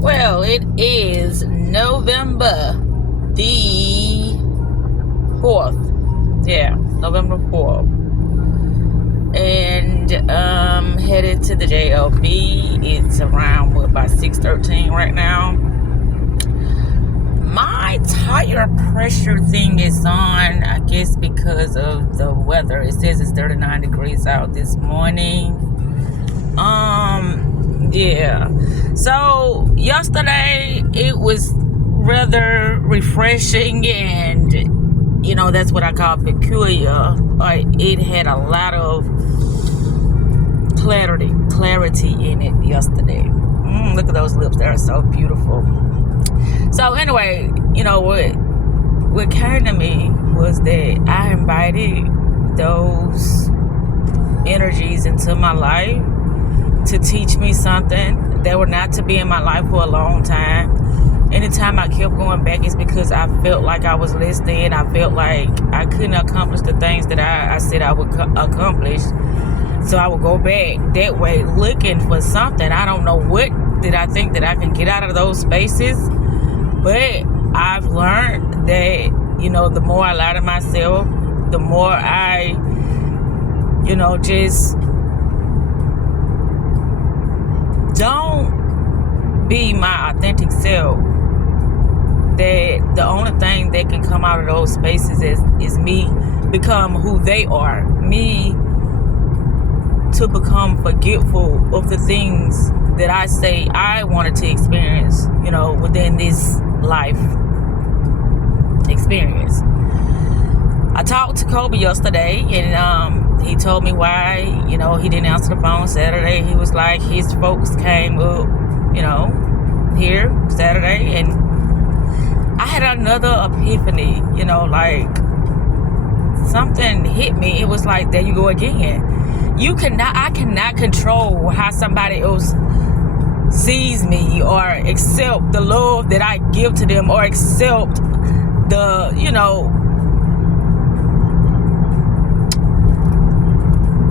Well, it is November the 4th. Yeah, November 4th. And headed to the JLB. It's around about 6:13 right now. My tire pressure thing is on, I guess because of the weather. It says it's 39 degrees out this morning. Yeah. So yesterday it was rather refreshing, and that's what I call peculiar. It had a lot of clarity in it yesterday. Look at those lips, they're so beautiful. So anyway, what came to me was that I invited those energies into my life to teach me something. They were not to be in my life for a long time. Anytime I kept going back, it's because I felt like I was listening. I felt like I couldn't accomplish the things that I said I would accomplish. So I would go back that way looking for something. I don't know what did I think that I can get out of those spaces. But I've learned that, the more I lie to myself, the more I, just don't be my authentic self. That the only thing that can come out of those spaces is me become who they are. Me to become forgetful of the things that I say I wanted to experience, within this life experience. I talked to Kobe yesterday, and he told me why, he didn't answer the phone Saturday. He was like, his folks came up, here Saturday, and I had another epiphany, like something hit me. It was like, there you go again. I cannot control how somebody else sees me or accept the love that I give to them or accept the,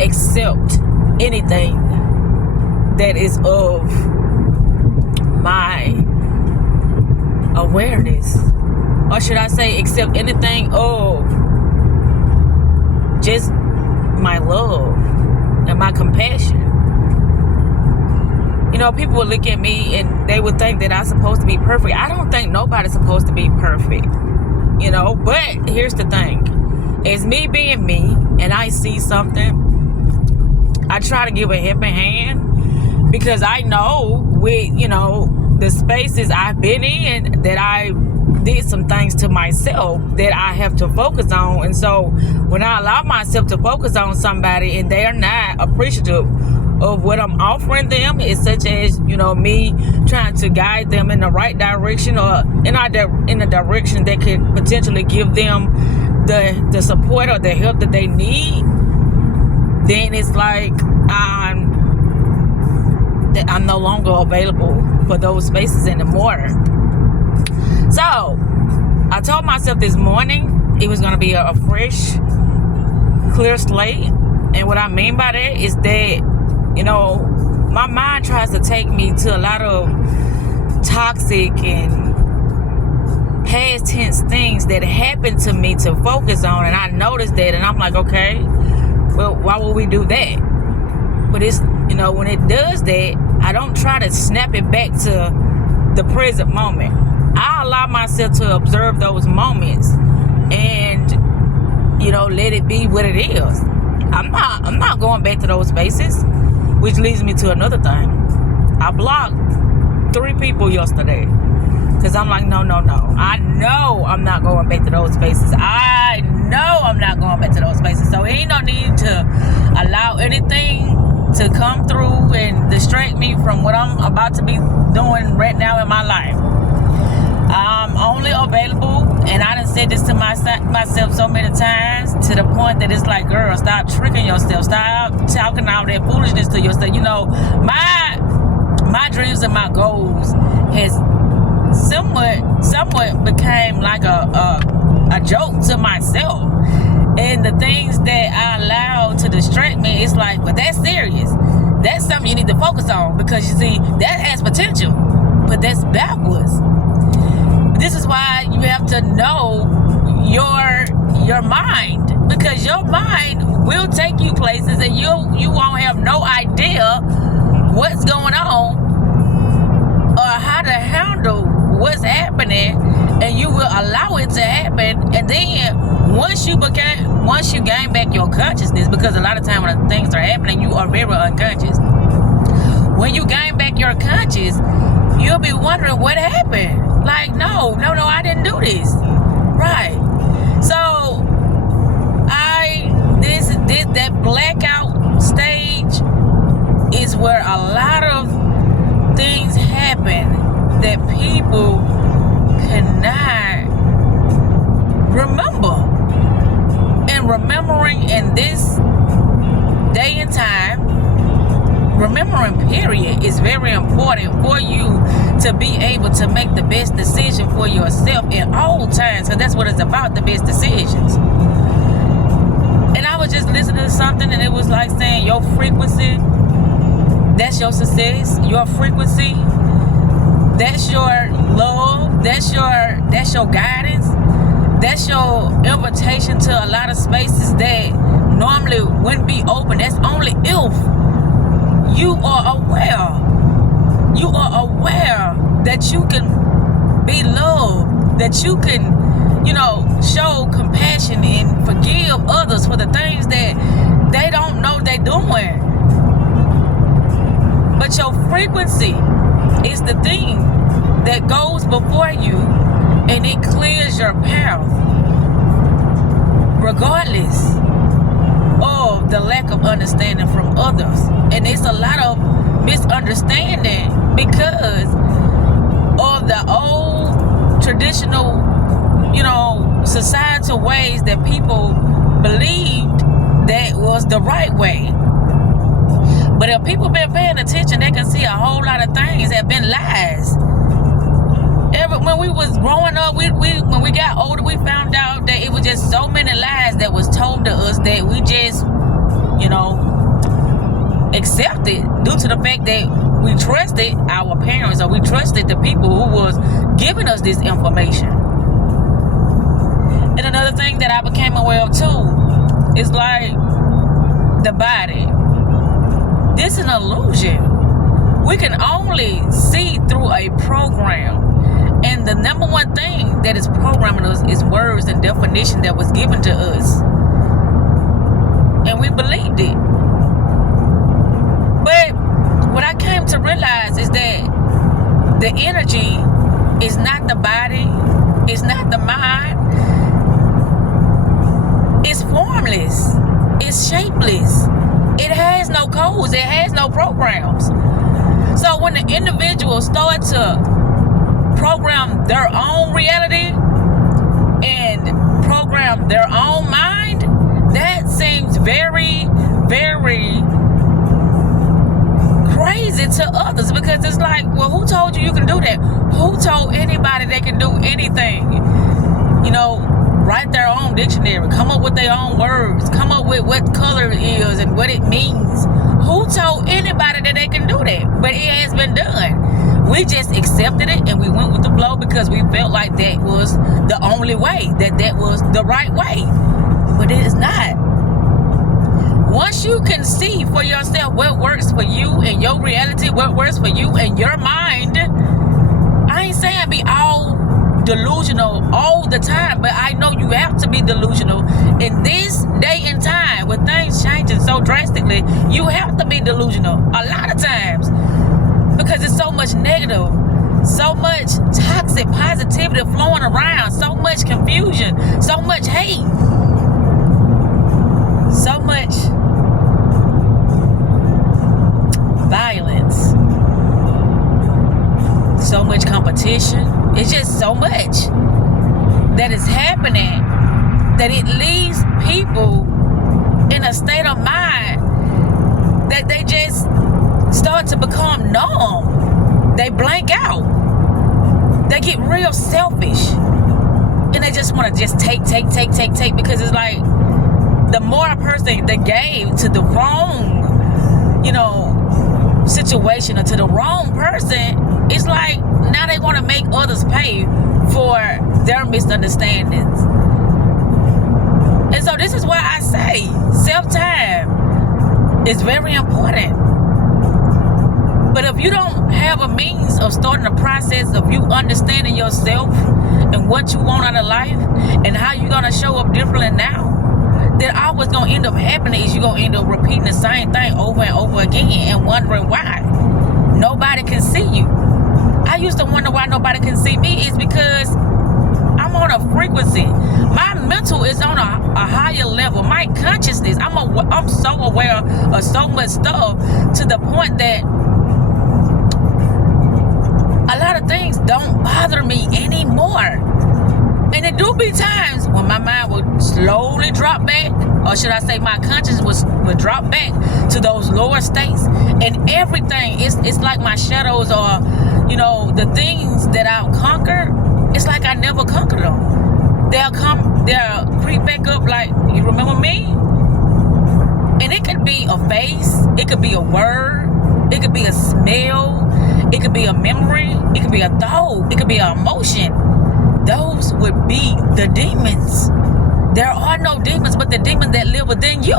accept anything that is of my awareness. Or should I say accept anything of just my love and my compassion. People would look at me and they would think that I'm supposed to be perfect. I don't think nobody's supposed to be perfect, but here's the thing. As me being me and I see something, I try to give a helping hand, because I know with, the spaces I've been in that I did some things to myself that I have to focus on. And so when I allow myself to focus on somebody and they are not appreciative of what I'm offering them, it's such as, me trying to guide them in the right direction or in a direction that could potentially give them the support or the help that they need, then it's like I'm no longer available for those spaces anymore. So I told myself this morning it was going to be a fresh, clear slate. And what I mean by that is that, my mind tries to take me to a lot of toxic and past tense things that happened to me to focus on. And I noticed that, and I'm like, okay, well, why would we do that? But it's, when it does that, I don't try to snap it back to the present moment. I allow myself to observe those moments and, let it be what it is. I'm not going back to those spaces, which leads me to another thing. I blocked 3 people yesterday because I'm like, no. I know I'm not going back to those spaces. I know I'm not going back to those spaces. So ain't no need to allow anything to come through and distract me from what I'm about to be doing right now in my life. I'm only available, and I done said this to myself so many times, to the point that it's like, girl, stop tricking yourself. Stop talking all that foolishness to yourself. My dreams and my goals has somewhat became like a joke to myself. And the things that I allow to distract me, it's like, but that's serious. That's something you need to focus on, because you see, that has potential. But that's backwards. This is why you have to know your mind, because your mind will take you places and you won't have no idea what's going on or how to handle what's happening, and you will allow it to happen. And then once you gain back your consciousness, because a lot of time when things are happening, you are very unconscious. When you gain back your conscious, you'll be wondering what happened. Like, no, I didn't do this. Right. So that blackout stage is where a lot of things happen that people cannot remember. And remembering in this day and time, remembering period, is very important for you to be able to make the best decision for yourself in all times, because that's what it's about, the best decisions. And I was just listening to something, and it was like saying your frequency, that's your success. Your frequency, that's your love. That's your guidance. That's your invitation to a lot of spaces that normally wouldn't be open. That's only if you are aware. You are aware that you can be loved, that you can, show compassion and forgive others for the things that they don't know they're doing. But your frequency is the thing that goes before you, and it clears your path regardless of the lack of understanding from others. And it's a lot of misunderstanding because of the old traditional, societal ways that people believed that was the right way. But if people been paying attention, they can see a whole lot of things have been lies. When we was growing up, when we got older, we found out that it was just so many lies that was told to us that we just, accepted due to the fact that we trusted our parents, or we trusted the people who was giving us this information. And another thing that I became aware of too is like the body. This is an illusion. We can only see through a program. And the number one thing that is programming us is words and definition that was given to us. And we believed it. But what I came to realize is that the energy is not the body, it's not the mind. It's formless. It's shapeless. It has no codes. It has no programs. So when the individuals start to program their own reality and program their own mind, that seems very, very crazy to others, because it's like, well, who told you can do that? Who told anybody they can do anything? Write their own dictionary, come up with their own words, come up with what color it is and what it means. Who told anybody that they can do that? But it has been done. We just accepted it and we went with the flow because we felt like that was the only way, that was the right way. But it is not. Once you can see for yourself what works for you and your reality, what works for you and your mind, I ain't saying be all delusional all the time, but I know you have to be delusional in this day and time with things changing so drastically. You have to be delusional a lot of times because there's so much negative, so much toxic positivity flowing around, so much confusion, so much hate, so much violence, so much competition. It's just so much that is happening that it leaves people in a state of mind that they just start to become numb. They blank out. They get real selfish. And they just want to just take, because it's like the more a person they gave to the wrong, situation or to the wrong person, it's like now make others pay for their misunderstandings. And so this is why I say self-time is very important. But if you don't have a means of starting a process of you understanding yourself and what you want out of life and how you're going to show up differently now, then all what's going to end up happening is you're going to end up repeating the same thing over and over again and wondering why nobody can see you. I used to wonder why nobody can see me. It's because I'm on a frequency. My mental is on a higher level. My consciousness, I'm so aware of so much stuff to the point that a lot of things don't bother me anymore. And there do be times when my mind would slowly drop back, or should I say my consciousness would drop back to those lower states, and everything, it's like my shadows are, the things that I've conquered, it's like I never conquered them. They'll creep back up like, you remember me? And it could be a face, it could be a word, it could be a smell, it could be a memory, it could be a thought, it could be an emotion. Those would be the demons. There are no demons but the demons that live within you.